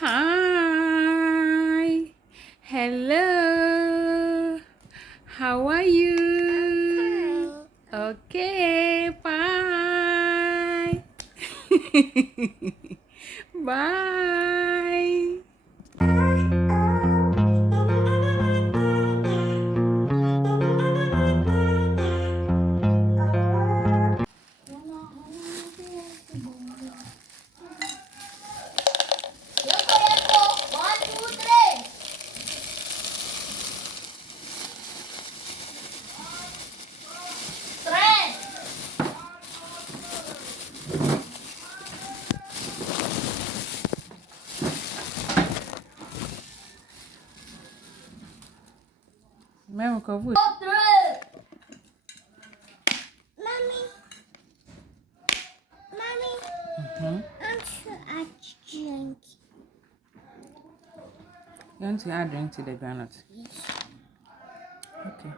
Hi. Hello. How are you? Okay, bye. Bye. Mesmo que eu vou. You want to add drink to the granite? Yes. Okay.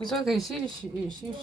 It's okay. She.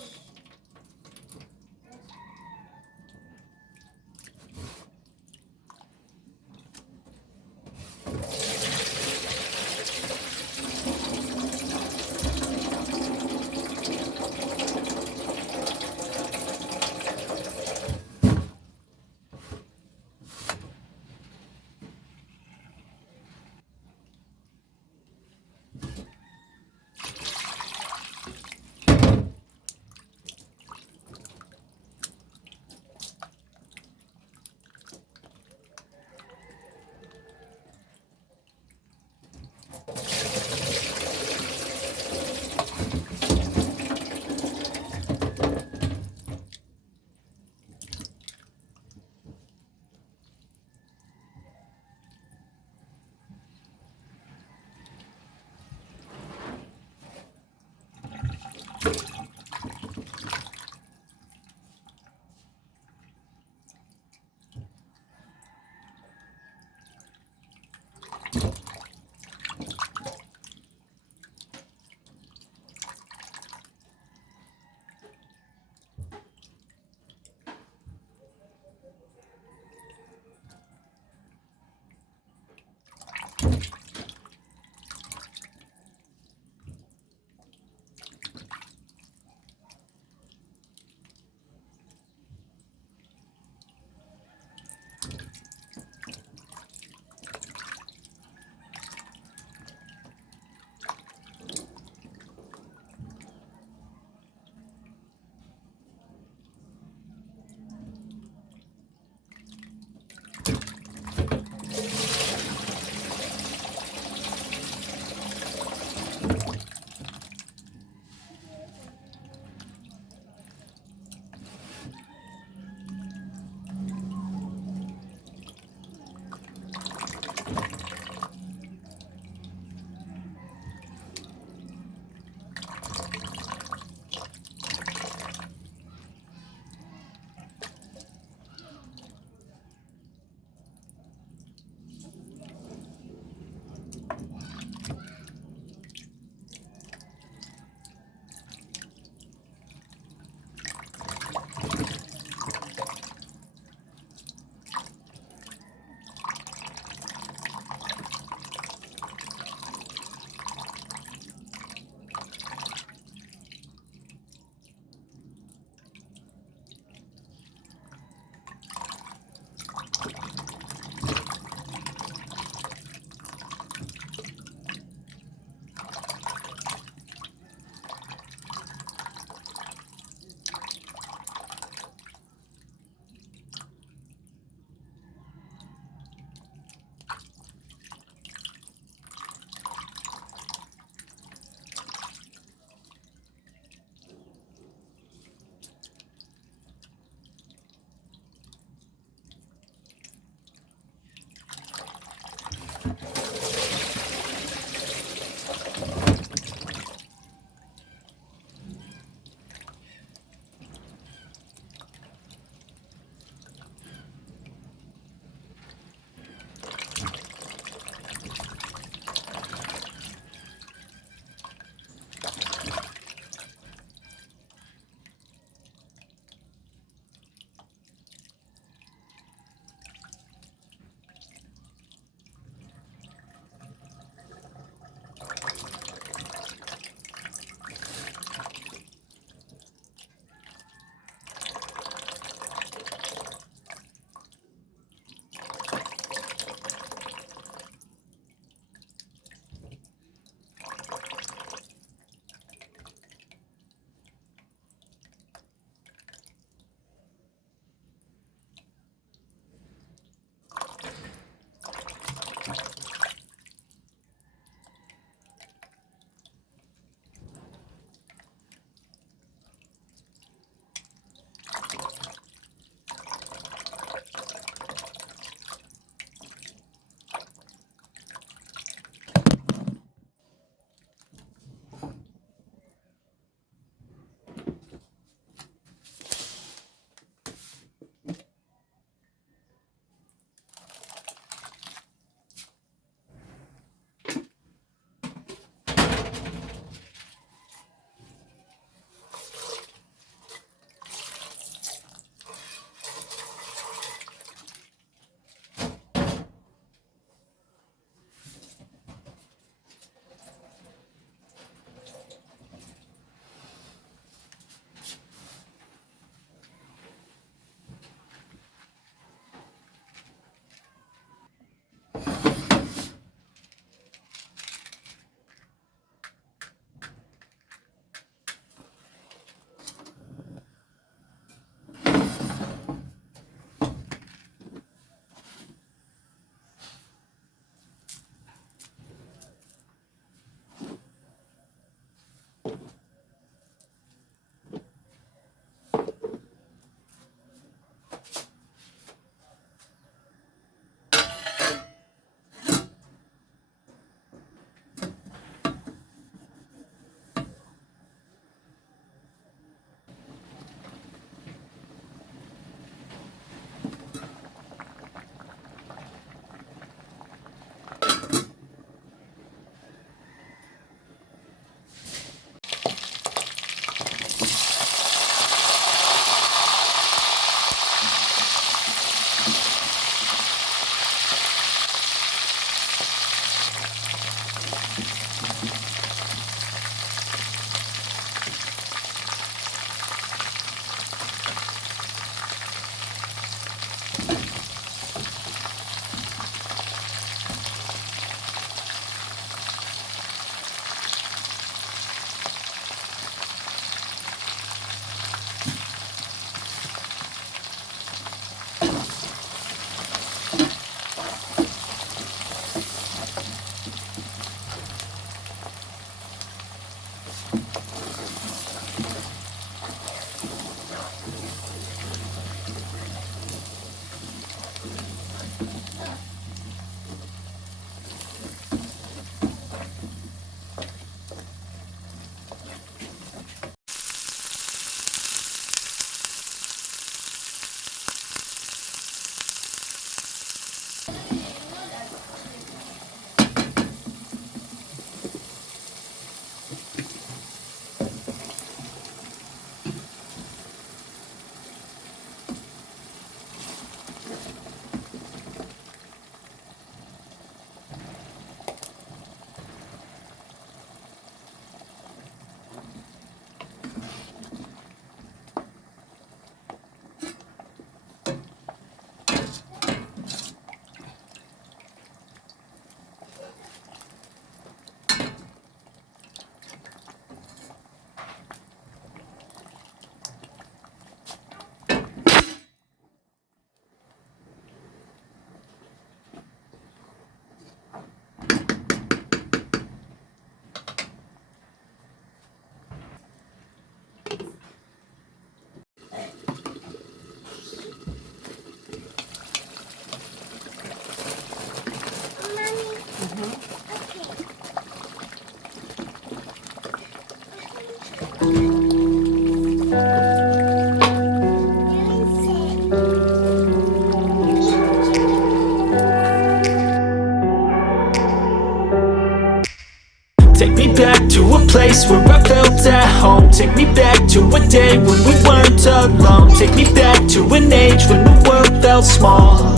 Take me back to a place where I felt at home. Take me back to a day when we weren't alone. Take me back to an age when the world felt small.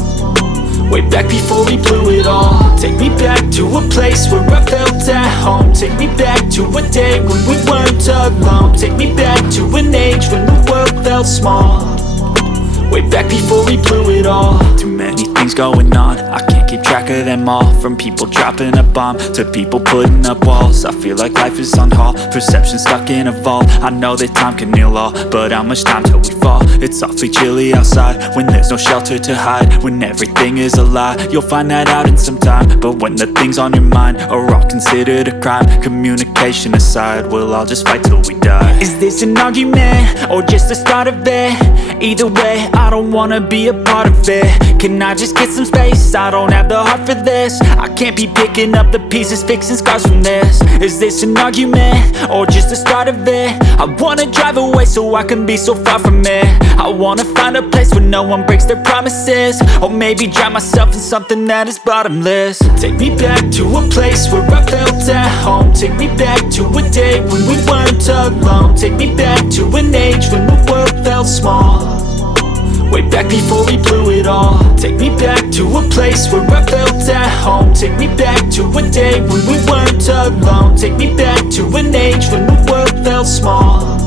Way back before we blew it all. Take me back to a place where I felt at home. Take me back to a day when we weren't alone. Take me back to an age when the world felt small. Way back before we blew it all. Too many things going on, I can't keep track of them all. From people dropping a bomb to people putting up walls. I feel like life is on hold, perception stuck in a vault. I know that time can heal all, but how much time till we fall? It's awfully chilly outside when there's no shelter to hide. When everything is a lie, you'll find that out in some time. But when the things on your mind are all considered a crime, communication aside, we'll all just fight till we die. Is this an argument or just the start of it? Either way, I don't wanna be a part of it. Can I just get some space? I don't have the heart for this. I can't be picking up the pieces, fixing scars from this. Is this an argument or just the start of it? I wanna drive away so I can be so far from it. I wanna find a place where no one breaks their promises. Or maybe drown myself in something that is bottomless. Take me back to a place where I felt at home. Take me back to a day when we weren't alone. Take me back to an age when the world felt small. Way back before we blew it all. Take me back to a place where I felt at home. Take me back to a day when we weren't alone. Take me back to an age when the world felt small.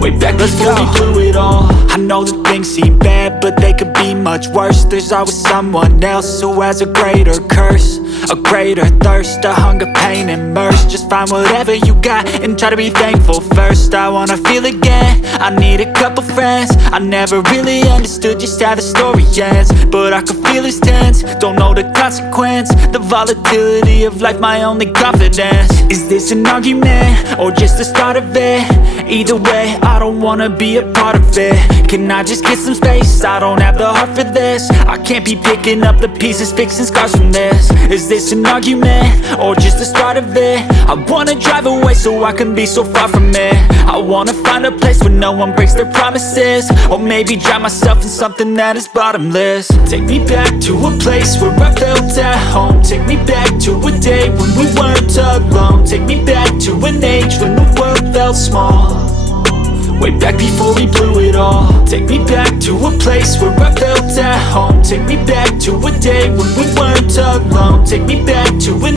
Way back before we blew it all. I know that things seem bad, but they could be much worse. There's always someone else who has a greater curse, a greater thirst, a hunger, pain, and mercy. Just find whatever you got and try to be thankful first. I wanna feel again, I need a couple friends. I never really understood just how the story ends, but I can feel it's tense, don't know the consequence. The volatility of life, my only confidence. Is this an argument or just the start of it? Either way, I don't wanna be a part of it. Can I just get some space? I don't have the heart for this. I can't be picking up the pieces, fixing scars from this. Is this an argument, or just the start of it? I wanna drive away so I can be so far from it. I wanna find a place where no one breaks their promises, or maybe drown myself in something that is bottomless. Take me back to a place where I felt at home. Take me back to a day when we weren't alone. Take me back to an age when the world felt small, way back before we blew it all. Take me back to a place where I felt at home. Take me back to a day when we weren't alone. Take me back to an